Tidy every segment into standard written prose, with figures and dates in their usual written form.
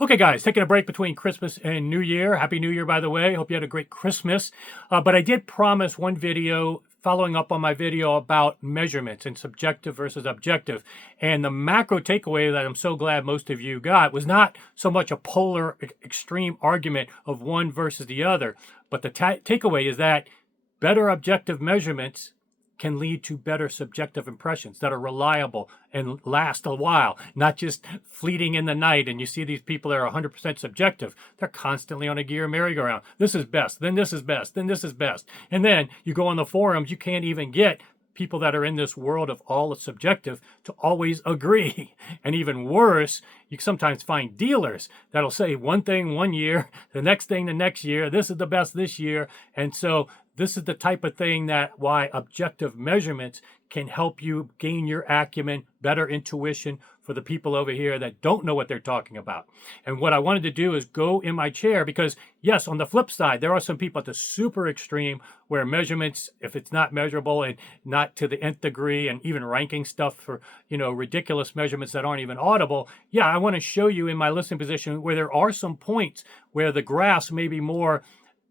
Okay, guys, taking a break between Christmas and New Year. Happy New Year, by the way. Hope you had a great Christmas. But I did promise one video following up on my video about measurements and subjective versus objective. And the macro takeaway that I'm so glad most of you got was not so much a polar extreme argument of one versus the other, but the takeaway is that better objective measurements can lead to better subjective impressions that are reliable and last a while, not just fleeting in the night. And you see these people that are 100% subjective. They're constantly on a gear merry-go-round. This is best, then this is best, then this is best. And then you go on the forums, you can't even get people that are in this world of all the subjective to always agree. And even worse, you sometimes find dealers that'll say one thing one year, the next thing the next year, this is the best this year. And so this is the type of thing that why objective measurements can help you gain your acumen, better intuition for the people over here that don't know what they're talking about. And what I wanted to do is go in my chair because, yes, on the flip side, there are some people at the super extreme where measurements, if it's not measurable and not to the nth degree, and even ranking stuff for, ridiculous measurements that aren't even audible. Yeah, I want to show you in my listening position where there are some points where the graphs may be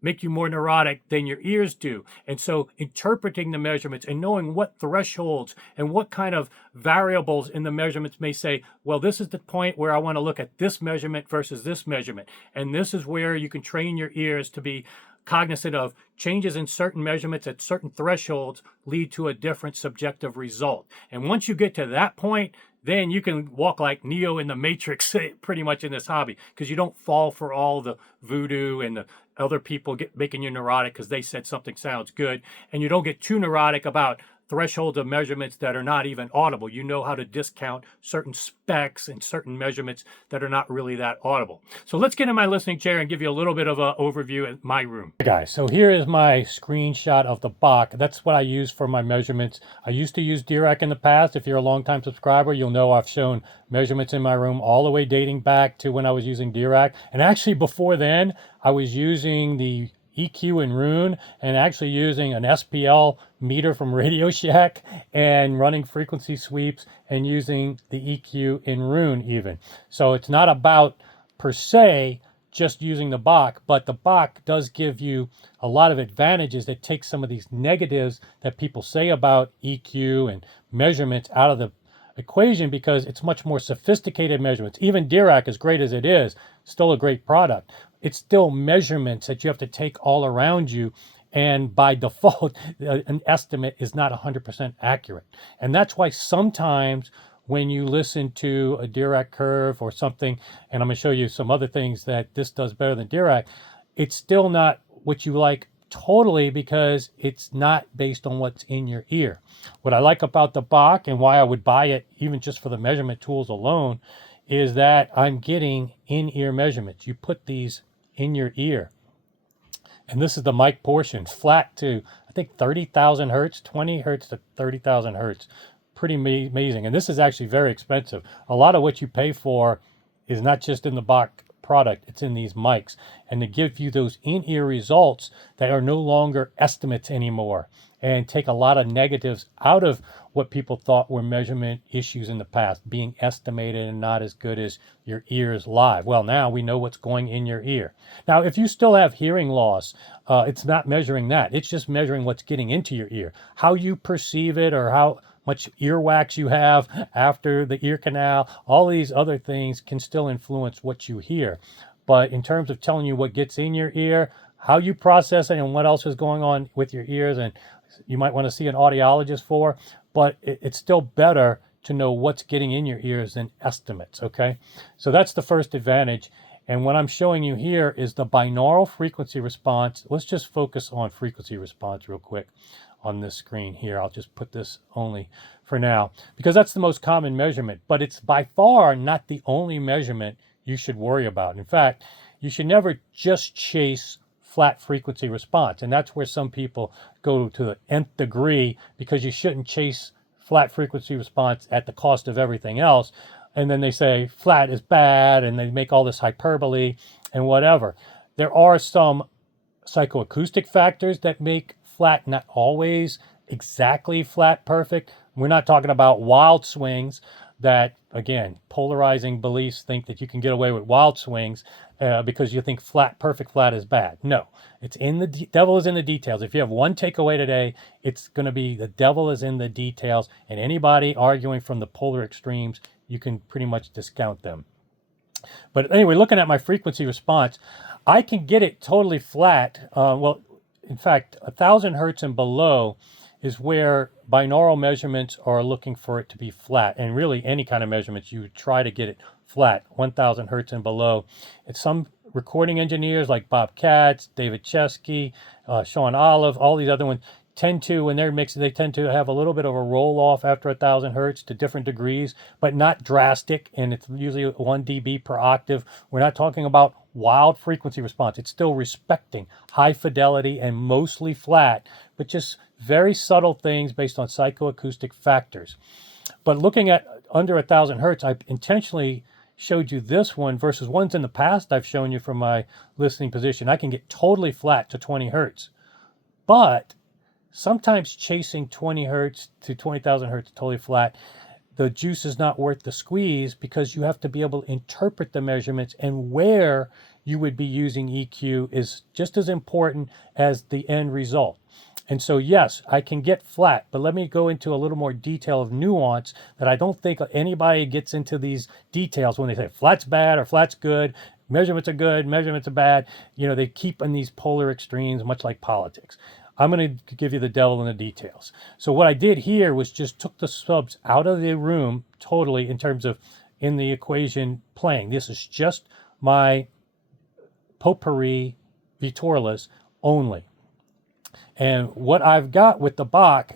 make you more neurotic than your ears do. And so interpreting the measurements and knowing what thresholds and what kind of variables in the measurements may say, well, this is the point where I want to look at this measurement versus this measurement. And this is where you can train your ears to be cognizant of changes in certain measurements at certain thresholds lead to a different subjective result. And once you get to that point, then you can walk like Neo in the Matrix pretty much in this hobby because you don't fall for all the voodoo and the other people making you neurotic because they said something sounds good. And you don't get too neurotic about thresholds of measurements that are not even audible. You know how to discount certain specs and certain measurements that are not really that audible. So let's get in my listening chair and give you a little bit of an overview of my room. Hey guys, so here is my screenshot of the Bach. That's what I use for my measurements. I used to use Dirac in the past. If you're a longtime subscriber, you'll know I've shown measurements in my room all the way dating back to when I was using Dirac. And actually before then, I was using the EQ in Roon and actually using an SPL meter from Radio Shack and running frequency sweeps and using the EQ in Roon even. So it's not about per se just using the Bach, but the Bach does give you a lot of advantages that take some of these negatives that people say about EQ and measurements out of the equation because it's much more sophisticated measurements. Even Dirac, as great as it is, still a great product. It's still measurements that you have to take all around you. And by default, an estimate is not 100% accurate. And that's why sometimes when you listen to a Dirac curve or something, and I'm going to show you some other things that this does better than Dirac, it's still not what you like totally because it's not based on what's in your ear. What I like about the Bach and why I would buy it even just for the measurement tools alone is that I'm getting in-ear measurements. You put these in your ear. And this is the mic portion, flat to, I think, 30,000 hertz, 20 hertz to 30,000 hertz. Pretty amazing. And this is actually very expensive. A lot of what you pay for is not just in the Bach product, it's in these mics. And to give you those in-ear results that are no longer estimates anymore and take a lot of negatives out of what people thought were measurement issues in the past, being estimated and not as good as your ears live. Well, now we know what's going in your ear. Now, if you still have hearing loss, it's not measuring that. It's just measuring what's getting into your ear. How you perceive it or how much earwax you have after the ear canal, all these other things can still influence what you hear. But in terms of telling you what gets in your ear, how you process it and what else is going on with your ears, and you might want to see an audiologist for, but it's still better to know what's getting in your ears than estimates, okay? So that's the first advantage. And what I'm showing you here is the binaural frequency response. Let's just focus on frequency response real quick on this screen here. I'll just put this only for now because that's the most common measurement, but it's by far not the only measurement you should worry about. In fact, you should never just chase flat frequency response. And that's where some people go to the nth degree because you shouldn't chase flat frequency response at the cost of everything else. And then they say flat is bad and they make all this hyperbole and whatever. There are some psychoacoustic factors that make flat not always exactly flat perfect. We're not talking about wild swings, that, again, polarizing beliefs think that you can get away with wild swings because you think perfect flat is bad. No, it's in the devil is in the details. If you have one takeaway today, it's going to be the devil is in the details, and anybody arguing from the polar extremes, you can pretty much discount them. But anyway, looking at my frequency response, I can get it totally flat. Well, in fact, 1,000 hertz and below is where binaural measurements are looking for it to be flat. And really, any kind of measurements, you would try to get it flat, 1,000 hertz and below. It's some recording engineers like Bob Katz, David Chesky, Sean Olive, all these other ones tend to, when they're mixing, they tend to have a little bit of a roll off after 1,000 hertz to different degrees, but not drastic. And it's usually 1 dB per octave. We're not talking about wild frequency response. It's still respecting high fidelity and mostly flat, but just very subtle things based on psychoacoustic factors. But looking at under 1,000 hertz, I intentionally showed you this one versus ones in the past I've shown you from my listening position. I can get totally flat to 20 hertz, but sometimes chasing 20 hertz to 20,000 hertz totally flat, the juice is not worth the squeeze because you have to be able to interpret the measurements, and where you would be using EQ is just as important as the end result. And so, yes, I can get flat, but let me go into a little more detail of nuance that I don't think anybody gets into these details when they say flat's bad or flat's good, measurements are good, measurements are bad. You know, they keep in these polar extremes, much like politics. I'm going to give you the devil in the details. So what I did here was just took the subs out of the room totally in terms of in the equation playing. This is just my potpourri vitorless only. And what I've got with the Bach,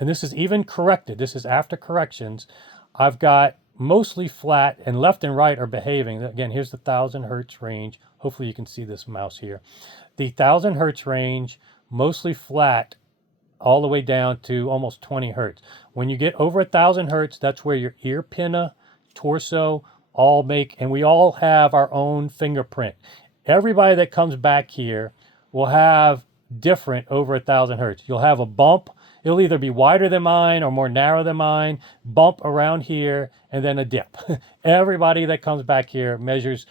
and this is even corrected, this is after corrections, I've got mostly flat and left and right are behaving. Again, here's the 1,000 hertz range. Hopefully you can see this mouse here. The 1,000 hertz range, mostly flat all the way down to almost 20 hertz. When you get over 1,000 hertz, that's where your ear pinna, torso, all make, and we all have our own fingerprint. Everybody that comes back here will have different over 1,000 hertz. You'll have a bump. It'll either be wider than mine or more narrow than mine, bump around here, and then a dip. Everybody that comes back here measures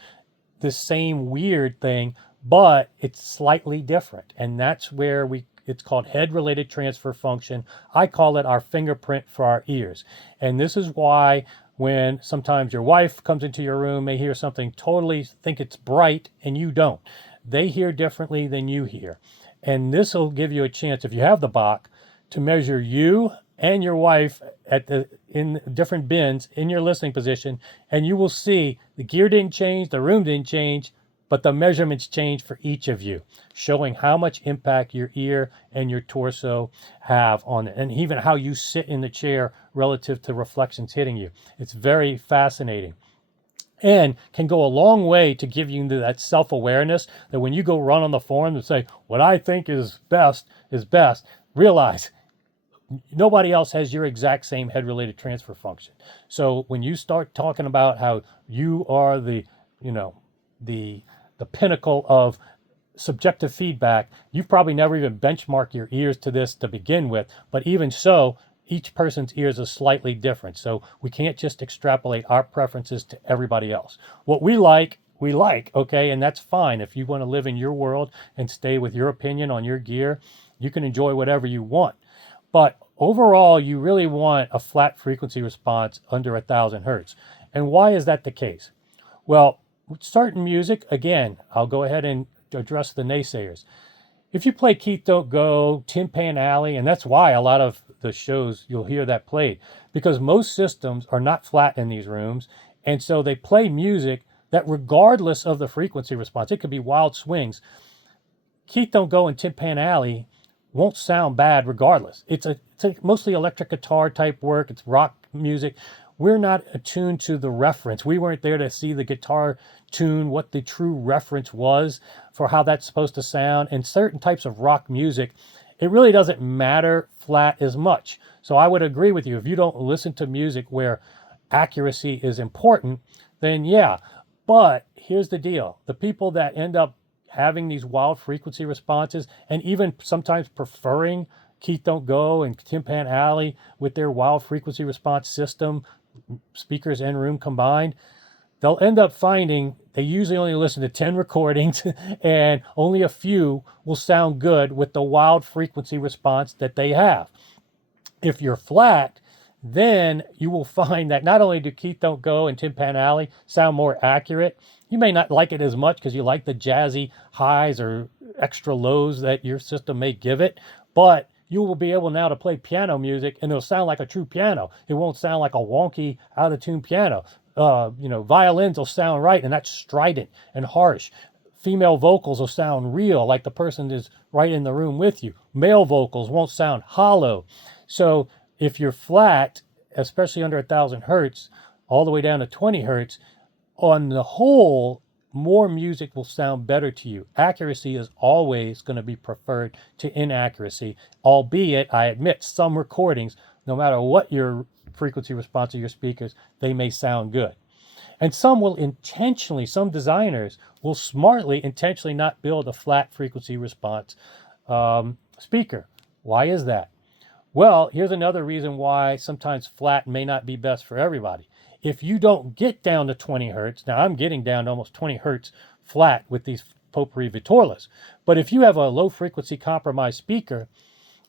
the same weird thing, but it's slightly different. And that's where it's called head-related transfer function. I call it our fingerprint for our ears. And this is why when sometimes your wife comes into your room, may hear something totally, think it's bright, and you don't. They hear differently than you hear. And this will give you a chance, if you have the Bach, to measure you and your wife in different bins in your listening position, and you will see the gear didn't change, the room didn't change, but the measurements change for each of you, showing how much impact your ear and your torso have on it, and even how you sit in the chair relative to reflections hitting you. It's very fascinating, and can go a long way to give you that self-awareness that when you go run on the forum and say, what I think is best, realize nobody else has your exact same head-related transfer function. So when you start talking about how you are the pinnacle of subjective feedback, you've probably never even benchmarked your ears to this to begin with, but even so, each person's ears are slightly different. So we can't just extrapolate our preferences to everybody else. What we like, okay? And that's fine. If you want to live in your world and stay with your opinion on your gear, you can enjoy whatever you want. But overall, you really want a flat frequency response under 1,000 hertz. And why is that the case? Well, with certain music, again, I'll go ahead and address the naysayers. If you play Keith Don't Go, Tin Pan Alley, and that's why a lot of the shows you'll hear that played, because most systems are not flat in these rooms, and so they play music that regardless of the frequency response, it could be wild swings, Keith Don't Go and Tin Pan Alley won't sound bad regardless. It's a mostly electric guitar type work, it's rock music. We're not attuned to the reference. We weren't there to see the guitar tune, what the true reference was for how that's supposed to sound. And certain types of rock music, it really doesn't matter flat as much. So I would agree with you. If you don't listen to music where accuracy is important, then yeah. But here's the deal. The people that end up having these wild frequency responses and even sometimes preferring Keith Don't Go and Tin Pan Alley with their wild frequency response system speakers and room combined, they'll end up finding they usually only listen to 10 recordings and only a few will sound good with the wild frequency response that they have. If you're flat, then you will find that not only do Keith Don't Go and Tin Pan Alley sound more accurate, you may not like it as much because you like the jazzy highs or extra lows that your system may give it, but you will be able now to play piano music and it'll sound like a true piano. It won't sound like a wonky, out of tune piano. Violins will sound right, and that's strident and harsh. Female vocals will sound real, like the person is right in the room with you. Male vocals won't sound hollow. So if you're flat, especially under 1,000 hertz, all the way down to 20 hertz, on the whole, more music will sound better to you. Accuracy is always going to be preferred to inaccuracy, albeit, I admit, some recordings, no matter what your frequency response of your speakers, they may sound good. And some will intentionally, some designers will smartly, intentionally not build a flat frequency response speaker. Why is that? Well, here's another reason why sometimes flat may not be best for everybody. If you don't get down to 20 hertz, now I'm getting down to almost 20 hertz flat with these Potpourri Vitorlas, but if you have a low frequency compromised speaker,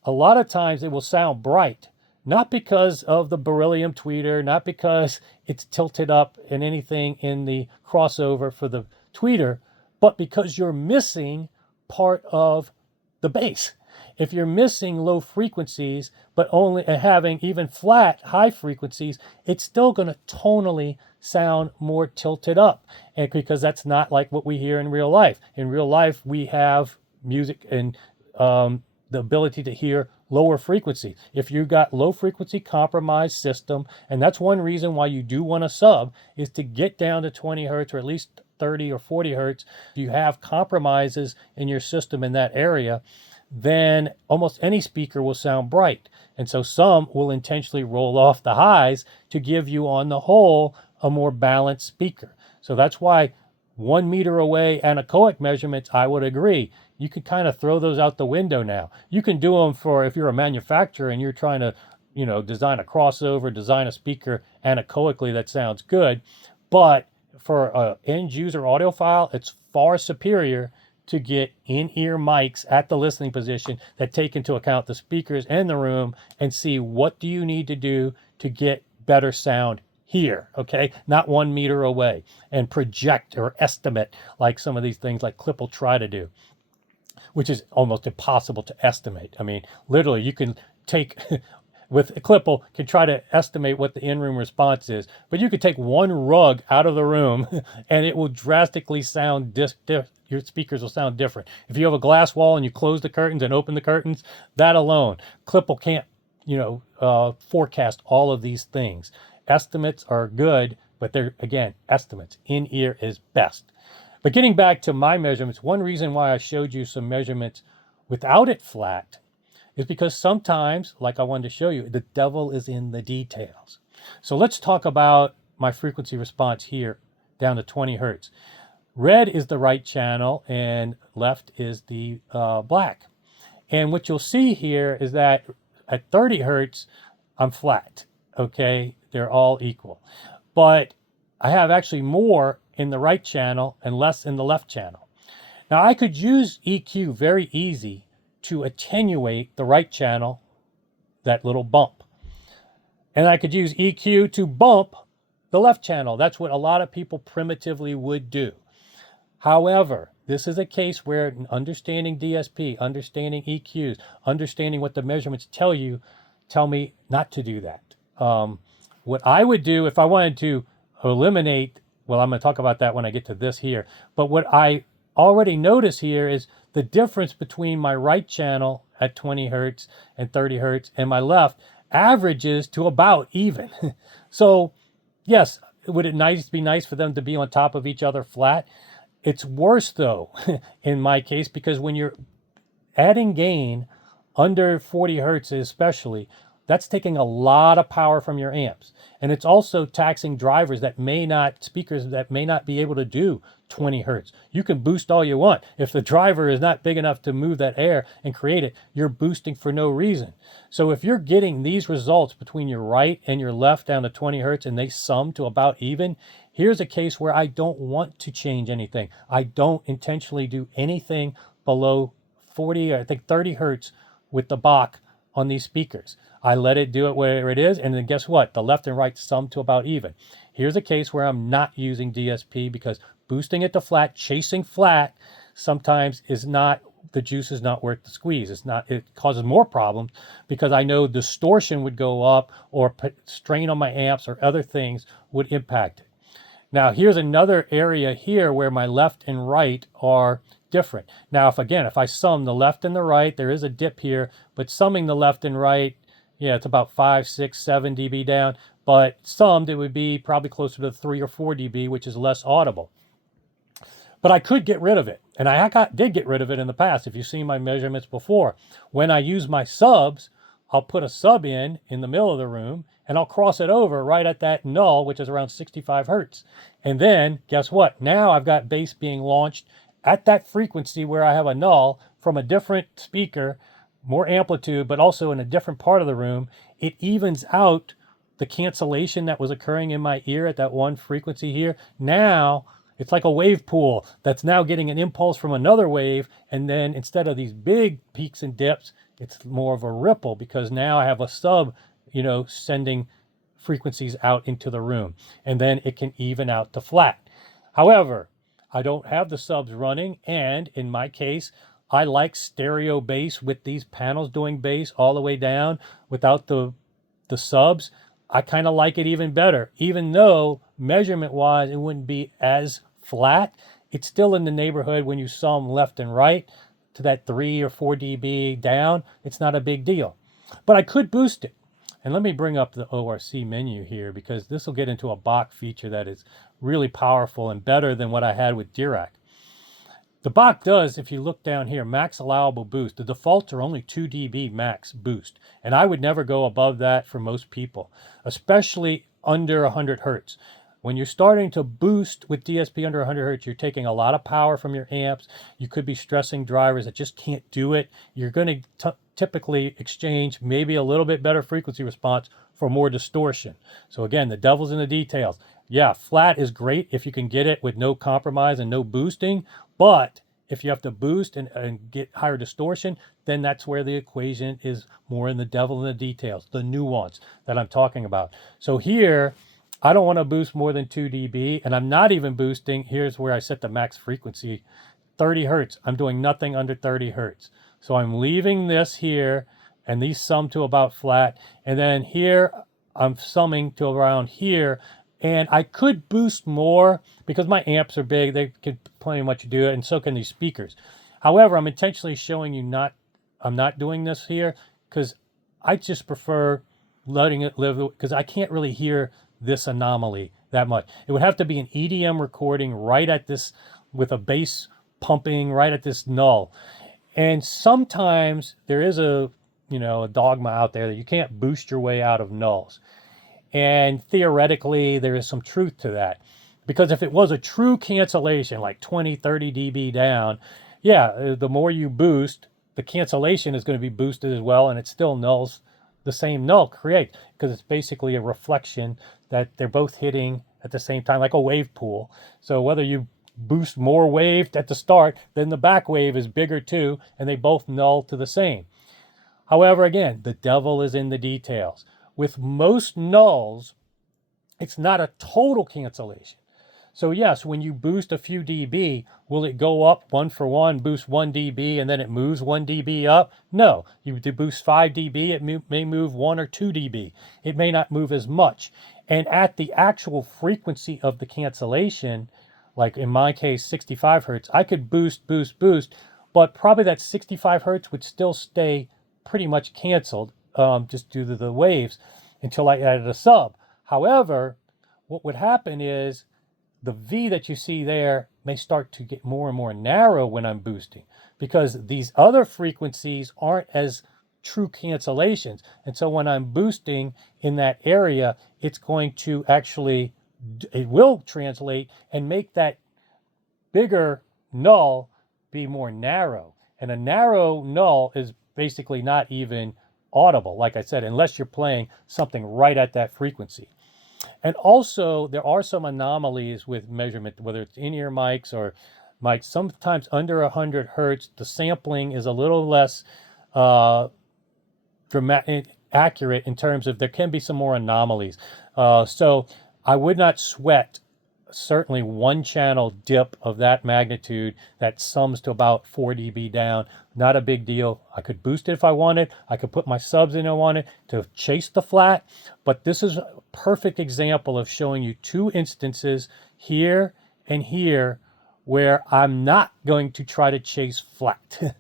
a lot of times it will sound bright, not because of the beryllium tweeter, not because it's tilted up in anything in the crossover for the tweeter, but because you're missing part of the bass. If you're missing low frequencies, but only having even flat high frequencies, it's still going to tonally sound more tilted up. And because that's not like what we hear in real life. In real life, we have music and the ability to hear lower frequency. If you've got low frequency compromised system, and that's one reason why you do want to sub, is to get down to 20 hertz or at least 30 or 40 hertz. If you have compromises in your system in that area, then almost any speaker will sound bright. And so some will intentionally roll off the highs to give you, on the whole, a more balanced speaker. So that's why 1 meter away anechoic measurements, I would agree. You can kind of throw those out the window now. You can do them for if you're a manufacturer and you're trying to, design a crossover, design a speaker anechoically that sounds good. But for an end user audiophile, it's far superior to get in-ear mics at the listening position that take into account the speakers in the room and see what do you need to do to get better sound here, okay? Not 1 meter away, and project or estimate like some of these things like Clip will try to do, which is almost impossible to estimate. I mean, literally you can take, with Clipple, can try to estimate what the in-room response is, but you could take one rug out of the room and it will drastically sound your speakers will sound different. If you have a glass wall and you close the curtains and open the curtains, that alone, Clipple can't, forecast all of these things. Estimates are good, but they're, again, estimates. In-ear is best. But getting back to my measurements, one reason why I showed you some measurements without it flat is because sometimes, like I wanted to show you, the devil is in the details. So let's talk about my frequency response here down to 20 hertz. Red is the right channel and left is the black. And what you'll see here is that at 30 hertz, I'm flat, okay? They're all equal. But I have actually more in the right channel and less in the left channel. Now I could use EQ very easy to attenuate the right channel, that little bump. And I could use EQ to bump the left channel. That's what a lot of people primitively would do. However, this is a case where understanding DSP, understanding EQs, understanding what the measurements tell me not to do that. What I would do if I wanted to eliminate, well, I'm going to talk about that when I get to this here, but what I already notice here is the difference between my right channel at 20 hertz and 30 hertz and my left averages to about even. So yes, would it be nice for them to be on top of each other flat? It's worse though, in my case, because when you're adding gain under 40 hertz especially, that's taking a lot of power from your amps. And it's also taxing drivers that speakers that may not be able to do 20 hertz. You can boost all you want. If the driver is not big enough to move that air and create it, you're boosting for no reason. So if you're getting these results between your right and your left down to 20 hertz and they sum to about even, here's a case where I don't want to change anything. I don't intentionally do anything below 40, or I think 30 hertz with the Bach on these speakers. I let it do it where it is, and then guess what? The left and right sum to about even. Here's a case where I'm not using DSP because boosting it to flat, chasing flat, sometimes is not, the juice is not worth the squeeze. It causes more problems because I know distortion would go up or put strain on my amps or other things would impact it. Now here's another area here where my left and right are different. Now if I sum the left and the right, there is a dip here, but summing the left and right, yeah, it's about 5, 6, 7 dB down, but summed it would be probably closer to 3 or 4 dB, which is less audible. But I could get rid of it, and I did get rid of it in the past. If you've seen my measurements before, when I use my subs, I'll put a sub in the middle of the room, and I'll cross it over right at that null, which is around 65 hertz. And then, guess what? Now I've got bass being launched at that frequency where I have a null from a different speaker, more amplitude, but also in a different part of the room. It evens out the cancellation that was occurring in my ear at that one frequency here. Now it's like a wave pool that's now getting an impulse from another wave, and then instead of these big peaks and dips, it's more of a ripple because now I have a sub, sending frequencies out into the room, and then it can even out to flat. However, I don't have the subs running, and in my case, I like stereo bass with these panels doing bass all the way down without the subs. I kind of like it even better. Even though measurement-wise it wouldn't be as flat, it's still in the neighborhood when you sum left and right to that 3 or 4 dB down. It's not a big deal. But I could boost it. And let me bring up the ORC menu here because this will get into a Bach feature that is really powerful and better than what I had with Dirac. The Bach does, if you look down here, max allowable boost. The defaults are only 2 dB max boost. And I would never go above that for most people, especially under 100 hertz. When you're starting to boost with DSP under 100 hertz, you're taking a lot of power from your amps. You could be stressing drivers that just can't do it. You're going to typically exchange maybe a little bit better frequency response for more distortion. So again, the devil's in the details. Yeah, flat is great if you can get it with no compromise and no boosting, but if you have to boost and get higher distortion, then that's where the equation is more in the devil in the details, the nuance that I'm talking about. So here, I don't want to boost more than 2 dB, and I'm not even boosting. Here's where I set the max frequency, 30 hertz. I'm doing nothing under 30 hertz. So I'm leaving this here, and these sum to about flat. And then here, I'm summing to around here. And I could boost more because my amps are big. They can plenty much do it, and so can these speakers. However, I'm intentionally showing you I'm not doing this here because I just prefer letting it live because I can't really hear this anomaly that much. It would have to be an EDM recording right at this with a bass pumping right at this null. And sometimes there is a dogma out there that you can't boost your way out of nulls. And theoretically, there is some truth to that. Because if it was a true cancellation, like 20, 30 dB down, yeah, the more you boost, the cancellation is going to be boosted as well, and it still nulls the same null create because it's basically a reflection that they're both hitting at the same time, like a wave pool. So whether you boost more wave at the start, then the back wave is bigger too, and they both null to the same. However, again, the devil is in the details. With most nulls, it's not a total cancellation. So yes, when you boost a few dB, will it go up 1 for 1, boost 1 dB, and then it moves 1 dB up? No. You boost 5 dB, it may move 1 or 2 dB. It may not move as much. And at the actual frequency of the cancellation, like in my case, 65 hertz, I could boost, but probably that 65 hertz would still stay pretty much canceled just due to the waves until I added a sub. However, what would happen is the V that you see there may start to get more and more narrow when I'm boosting because these other frequencies aren't as true cancellations. And so when I'm boosting in that area, it's going to actually, it will translate and make that bigger null be more narrow. And a narrow null is basically not even audible, like I said, unless you're playing something right at that frequency. And also, there are some anomalies with measurement, whether it's in-ear mics or mics. Sometimes under 100 hertz, the sampling is a little less accurate in terms of there can be some more anomalies. So I would not sweat certainly one channel dip of that magnitude that sums to about 4 dB down. Not a big deal. I could boost it if I wanted. I could put my subs in if I wanted to chase the flat. But this is a perfect example of showing you two instances here and here where I'm not going to try to chase flat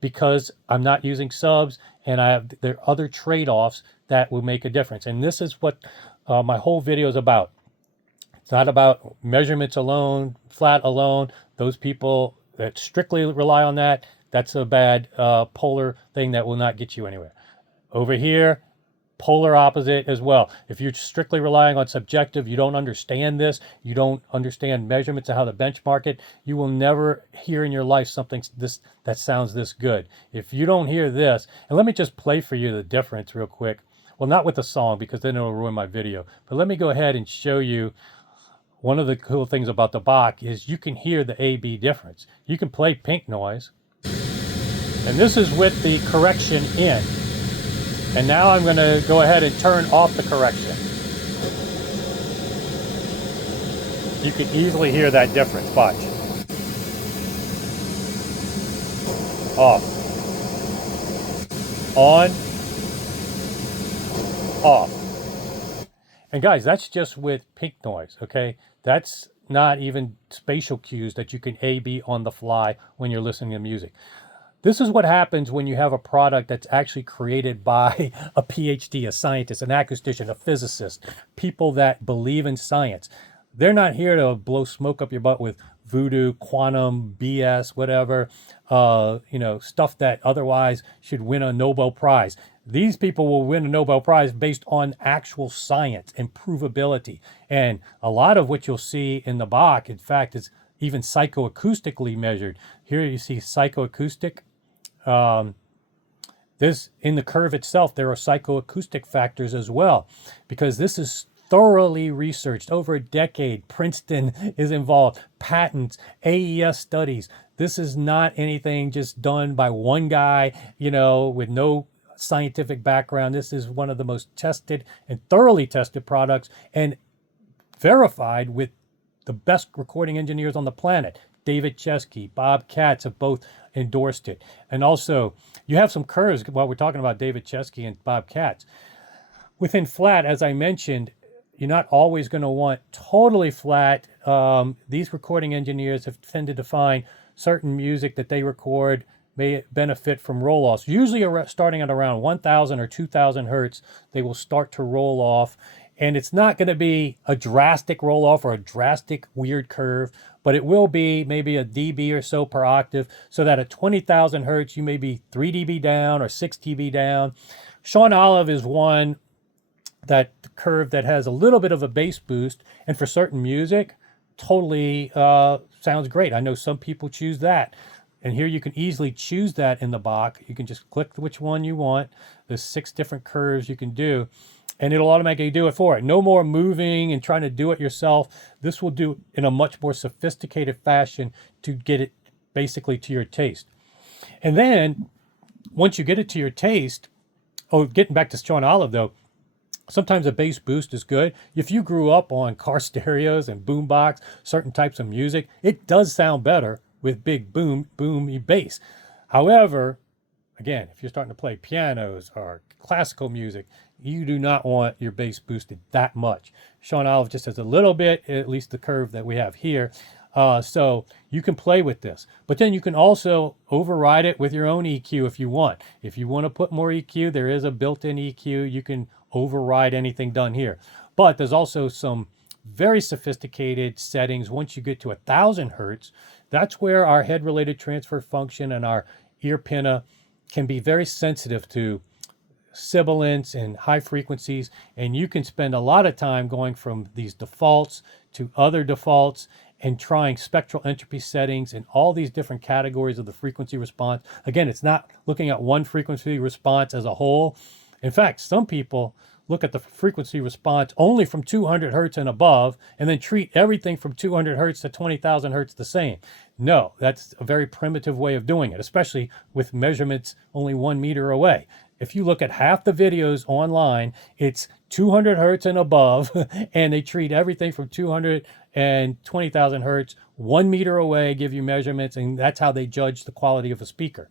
because I'm not using subs and there are other trade-offs that will make a difference. And this is what my whole video is about. It's not about measurements alone, flat alone. Those people that strictly rely on that, that's a bad polar thing that will not get you anywhere. Over here, polar opposite as well. If you're strictly relying on subjective, you don't understand this, you don't understand measurements and how to benchmark it, you will never hear in your life something that sounds this good. If you don't hear this, and let me just play for you the difference real quick. Well, not with the song because then it'll ruin my video, but let me go ahead and show you. One of the cool things about the Bach is you can hear the A-B difference. You can play pink noise. And this is with the correction in. And now I'm going to go ahead and turn off the correction. You can easily hear that difference. Watch. Off. On. Off. And guys, that's just with pink noise, okay? That's not even spatial cues that you can A-B on the fly when you're listening to music. This is what happens when you have a product that's actually created by a PhD, a scientist, an acoustician, a physicist, people that believe in science. They're not here to blow smoke up your butt with voodoo, quantum, BS, whatever, stuff that otherwise should win a Nobel Prize. These people will win a Nobel Prize based on actual science and provability. And a lot of what you'll see in the Bach, in fact, is even psychoacoustically measured. Here you see psychoacoustic. This in the curve itself, there are psychoacoustic factors as well, because this is thoroughly researched over a decade. Princeton is involved, patents, AES studies. This is not anything just done by one guy, with no scientific background. This is one of the most tested and thoroughly tested products and verified with the best recording engineers on the planet. David Chesky, Bob Katz have both endorsed it. And also, you have some curves while we're talking about David Chesky and Bob Katz. Within flat, as I mentioned, you're not always going to want totally flat. These recording engineers have tended to find certain music that they record may benefit from roll-offs. Usually starting at around 1,000 or 2,000 hertz, they will start to roll off. And it's not going to be a drastic roll-off or a drastic weird curve, but it will be maybe a dB or so per octave, so that at 20,000 hertz, you may be 3 dB down or 6 dB down. Sean Olive is one that curve that has a little bit of a bass boost, and for certain music, totally sounds great. I know some people choose that. And here you can easily choose that in the Bach. You can just click which one you want. There's 6 different curves you can do, and it'll automatically do it for it. No more moving and trying to do it yourself. This will do in a much more sophisticated fashion to get it basically to your taste. And then once you get it to your taste, getting back to Sean Olive though, sometimes a bass boost is good. If you grew up on car stereos and boombox, certain types of music, it does sound better with big boomy bass. However, again, if you're starting to play pianos or classical music, you do not want your bass boosted that much. Sean Olive just has a little bit, at least the curve that we have here. So you can play with this, but then you can also override it with your own EQ if you want. If you want to put more EQ, there is a built-in EQ. You can override anything done here. But there's also some very sophisticated settings. Once you get to 1,000 hertz, that's where our head-related transfer function and our ear pinna can be very sensitive to sibilants and high frequencies, and you can spend a lot of time going from these defaults to other defaults and trying spectral entropy settings and all these different categories of the frequency response. Again, it's not looking at one frequency response as a whole. In fact, some people look at the frequency response only from 200 hertz and above, and then treat everything from 200 hertz to 20,000 hertz the same. No, that's a very primitive way of doing it, especially with measurements only 1 meter away. If you look at half the videos online, it's 200 hertz and above, and they treat everything from 200 and 20,000 hertz 1 meter away, give you measurements, and that's how they judge the quality of a speaker.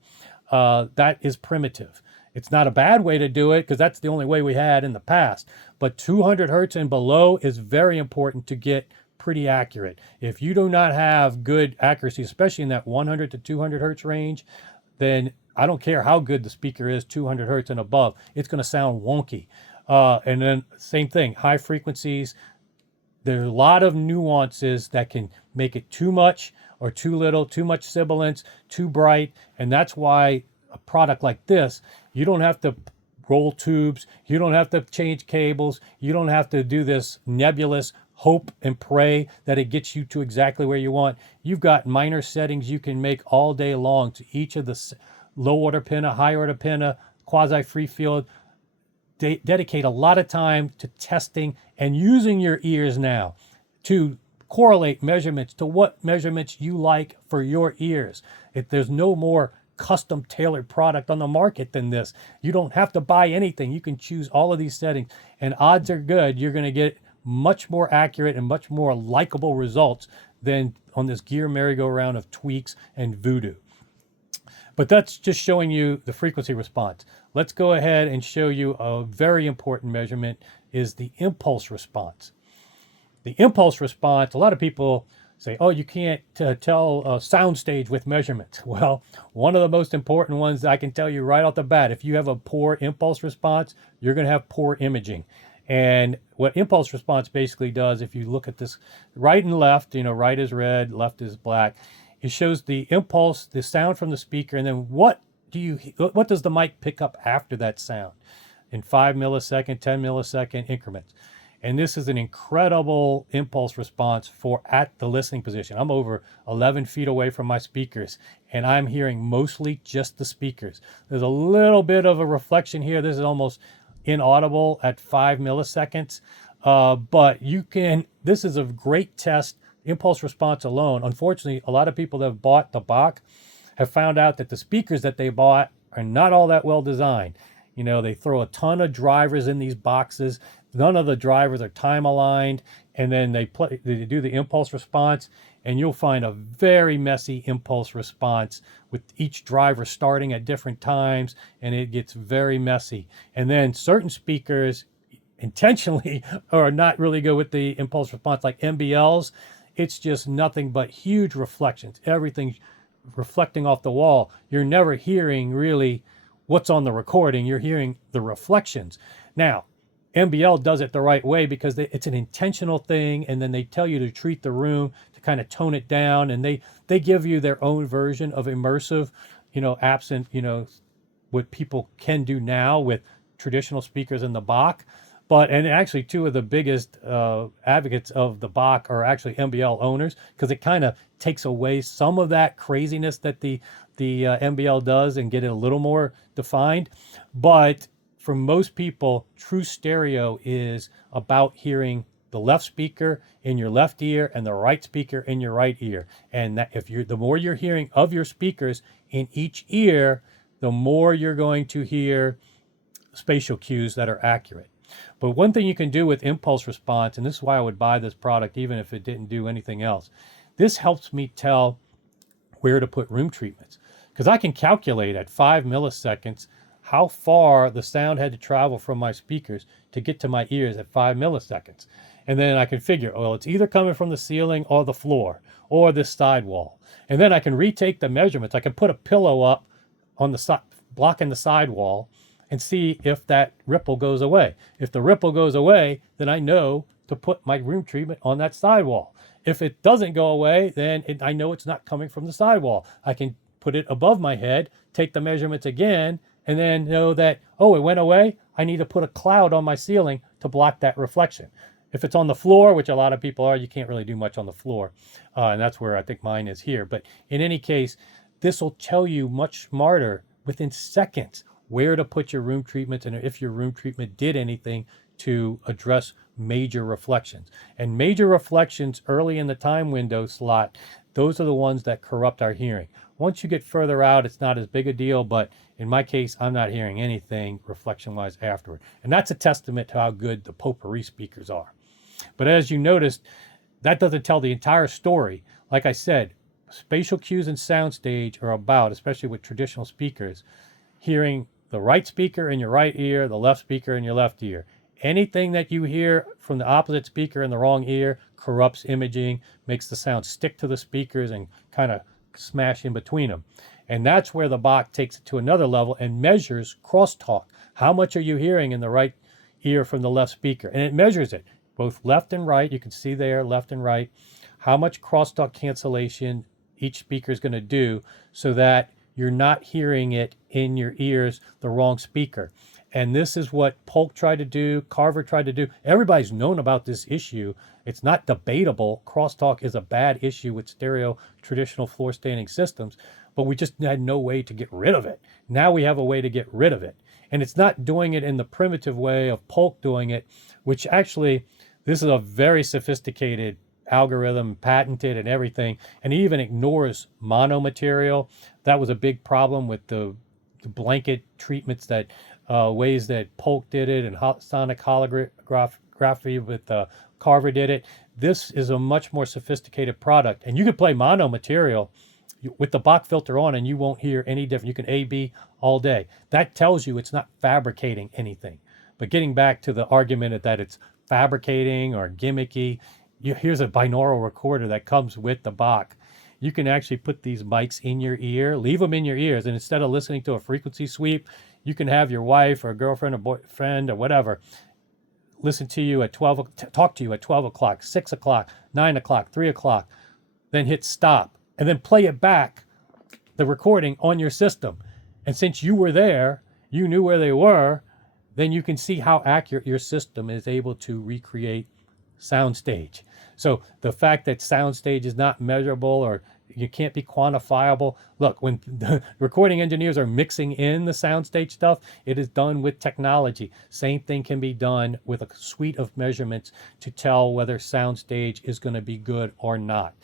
That is primitive. It's not a bad way to do it because that's the only way we had in the past. But 200 hertz and below is very important to get pretty accurate. If you do not have good accuracy, especially in that 100 to 200 hertz range, then I don't care how good the speaker is, 200 hertz and above, it's going to sound wonky. And then same thing, high frequencies. There's a lot of nuances that can make it too much or too little, too much sibilance, too bright. And that's why a product like this, you don't have to roll tubes, you don't have to change cables, you don't have to do this nebulous hope and pray that it gets you to exactly where you want. You've got minor settings you can make all day long to each of the low order pinna, high order pinna, quasi free field. Dedicate a lot of time to testing and using your ears now to correlate measurements to what measurements you like for your ears. If there's no more custom tailored product on the market than this, you don't have to buy anything. You can choose all of these settings, and odds are good you're going to get much more accurate and much more likable results than on this gear merry-go-round of tweaks and voodoo. But that's just showing you the frequency response. Let's go ahead and show you a very important measurement is the impulse response. The impulse response, a lot of people say, oh, you can't tell a soundstage with measurements. Well, one of the most important ones I can tell you right off the bat, if you have a poor impulse response, you're going to have poor imaging. And what impulse response basically does, if you look at this right and left, right is red, left is black, it shows the impulse, the sound from the speaker, and then what does the mic pick up after that sound in 5 millisecond, 10 millisecond increments. And this is an incredible impulse response for at the listening position. I'm over 11 feet away from my speakers, and I'm hearing mostly just the speakers. There's a little bit of a reflection here. This is almost inaudible at 5 milliseconds. But this is a great test, impulse response alone. Unfortunately, a lot of people that have bought the Bach have found out that the speakers that they bought are not all that well designed. They throw a ton of drivers in these boxes. None of the drivers are time aligned, and then they do the impulse response, and you'll find a very messy impulse response with each driver starting at different times, and it gets very messy. And then certain speakers intentionally are not really good with the impulse response, like MBLs. It's just nothing but huge reflections. Everything's reflecting off the wall. You're never hearing really what's on the recording. You're hearing the reflections. Now, MBL does it the right way because it's an intentional thing, and then they tell you to treat the room to kind of tone it down, and they give you their own version of immersive, absent, what people can do now with traditional speakers in the Bach. And actually, two of the biggest advocates of the Bach are actually MBL owners, because it kind of takes away some of that craziness that the MBL does and get it a little more defined. But for most people, true stereo is about hearing the left speaker in your left ear and the right speaker in your right ear. And that the more you're hearing of your speakers in each ear, the more you're going to hear spatial cues that are accurate. But one thing you can do with impulse response, and this is why I would buy this product even if it didn't do anything else, this helps me tell where to put room treatments. Because I can calculate at 5 milliseconds how far the sound had to travel from my speakers to get to my ears at 5 milliseconds. And then I can figure, it's either coming from the ceiling or the floor or this side wall. And then I can retake the measurements. I can put a pillow up on the side, blocking the side wall, and see if that ripple goes away. If the ripple goes away, then I know to put my room treatment on that sidewall. If it doesn't go away, then I know it's not coming from the sidewall. I can put it above my head, take the measurements again, and then know that, oh, it went away. I need to put a cloud on my ceiling to block that reflection. If it's on the floor, which a lot of people are, you can't really do much on the floor. And that's where I think mine is here. But in any case, this will tell you much smarter within seconds where to put your room treatments and if your room treatment did anything to address major reflections. And major reflections early in the time window slot, those are the ones that corrupt our hearing. Once you get further out, it's not as big a deal, but in my case, I'm not hearing anything reflection-wise afterward. And that's a testament to how good the potpourri speakers are. But as you noticed, that doesn't tell the entire story. Like I said, spatial cues and soundstage are about, especially with traditional speakers, hearing the right speaker in your right ear, the left speaker in your left ear. Anything that you hear from the opposite speaker in the wrong ear corrupts imaging, makes the sound stick to the speakers and kind of smash in between them. And that's where the Bach takes it to another level and measures crosstalk. How much are you hearing in the right ear from the left speaker? And it measures it, both left and right. You can see there, left and right, how much crosstalk cancellation each speaker is going to do so that you're not hearing it in your ears, the wrong speaker. And this is what Polk tried to do, Carver tried to do. Everybody's known about this issue. It's not debatable. Crosstalk is a bad issue with stereo traditional floor standing systems, but we just had no way to get rid of it. Now we have a way to get rid of it. And it's not doing it in the primitive way of Polk doing it, which actually, this is a very sophisticated algorithm, patented and everything, and he even ignores mono material. That was a big problem with the blanket treatments that ways that Polk did it and sonic holography with Carver did it. This is a much more sophisticated product, and you can play mono material with the Bach filter on and you won't hear any different. You can A/B all day. That tells you it's not fabricating anything. But getting back to the argument that it's fabricating or gimmicky, here's a binaural recorder that comes with the Bach. You can actually put these mics in your ear, leave them in your ears, and instead of listening to a frequency sweep, you can have your wife or a girlfriend or boyfriend or whatever listen to you at 12, talk to you at 12 o'clock, 6 o'clock, 9 o'clock, 3 o'clock, then hit stop, and then play it back, the recording on your system. And since you were there, you knew where they were, then you can see how accurate your system is able to recreate Soundstage. So the fact that Soundstage is not measurable or you can't be quantifiable. Look, when the recording engineers are mixing in the Soundstage stuff, it is done with technology. Same thing can be done with a suite of measurements to tell whether Soundstage is going to be good or not.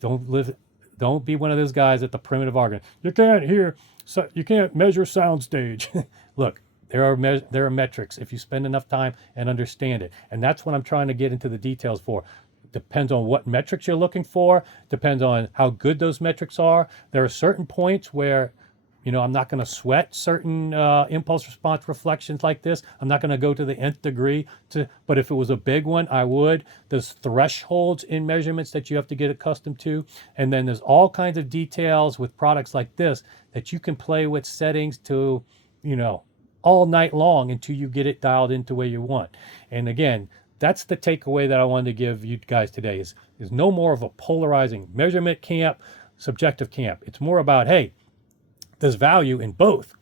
Don't be one of those guys at the primitive argument. You can't measure Soundstage. Look, there are metrics if you spend enough time and understand it. And that's what I'm trying to get into the details for. Depends on what metrics you're looking for, depends on how good those metrics are. There are certain points where, I'm not going to sweat certain impulse response reflections like this. I'm not going to go to the nth degree, but if it was a big one, I would. There's thresholds in measurements that you have to get accustomed to. And then there's all kinds of details with products like this that you can play with settings to, all night long until you get it dialed into where you want. And again, that's the takeaway that I wanted to give you guys today is no more of a polarizing measurement camp, subjective camp. It's more about, hey, there's value in both.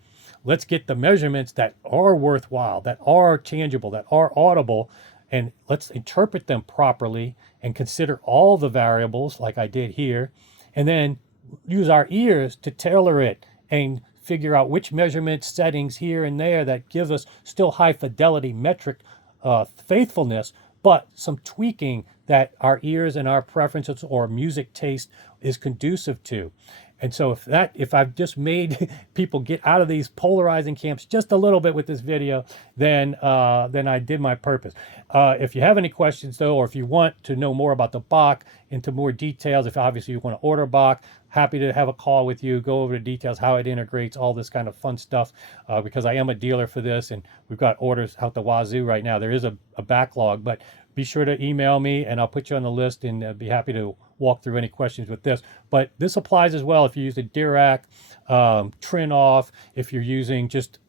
Let's get the measurements that are worthwhile, that are tangible, that are audible, and let's interpret them properly and consider all the variables like I did here, and then use our ears to tailor it and figure out which measurement settings here and there that gives us still high fidelity metric faithfulness, but some tweaking that our ears and our preferences or music taste is conducive to. And so if I've just made people get out of these polarizing camps just a little bit with this video, then I did my purpose. If you have any questions though, or if you want to know more about the Bach into more details, if obviously you want to order Bach, happy to have a call with you, go over the details, how it integrates, all this kind of fun stuff, because I am a dealer for this and we've got orders out the wazoo right now. There is a backlog, but be sure to email me and I'll put you on the list and be happy to walk through any questions with this. But this applies as well if you use a Dirac, Trin off, if you're using just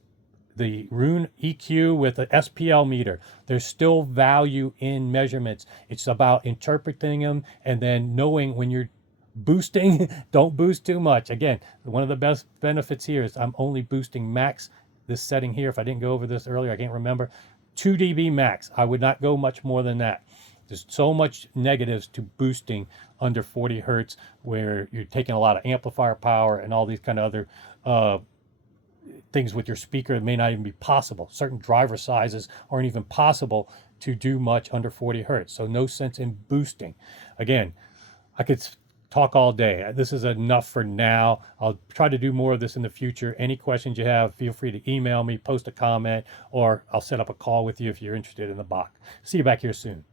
the Roon EQ with an SPL meter. There's still value in measurements. It's about interpreting them and then knowing when you're Boosting, don't boost too much. Again, one of the best benefits here is I'm only boosting max this setting here. If I didn't go over this earlier, I can't remember. 2 dB max. I would not go much more than that. There's so much negatives to boosting under 40 hertz where you're taking a lot of amplifier power and all these kind of other things with your speaker. It may not even be possible. Certain driver sizes aren't even possible to do much under 40 hertz. So no sense in boosting. Again, I could talk all day. This is enough for now. I'll try to do more of this in the future. Any questions you have, feel free to email me, post a comment, or I'll set up a call with you if you're interested in the Bach. See you back here soon.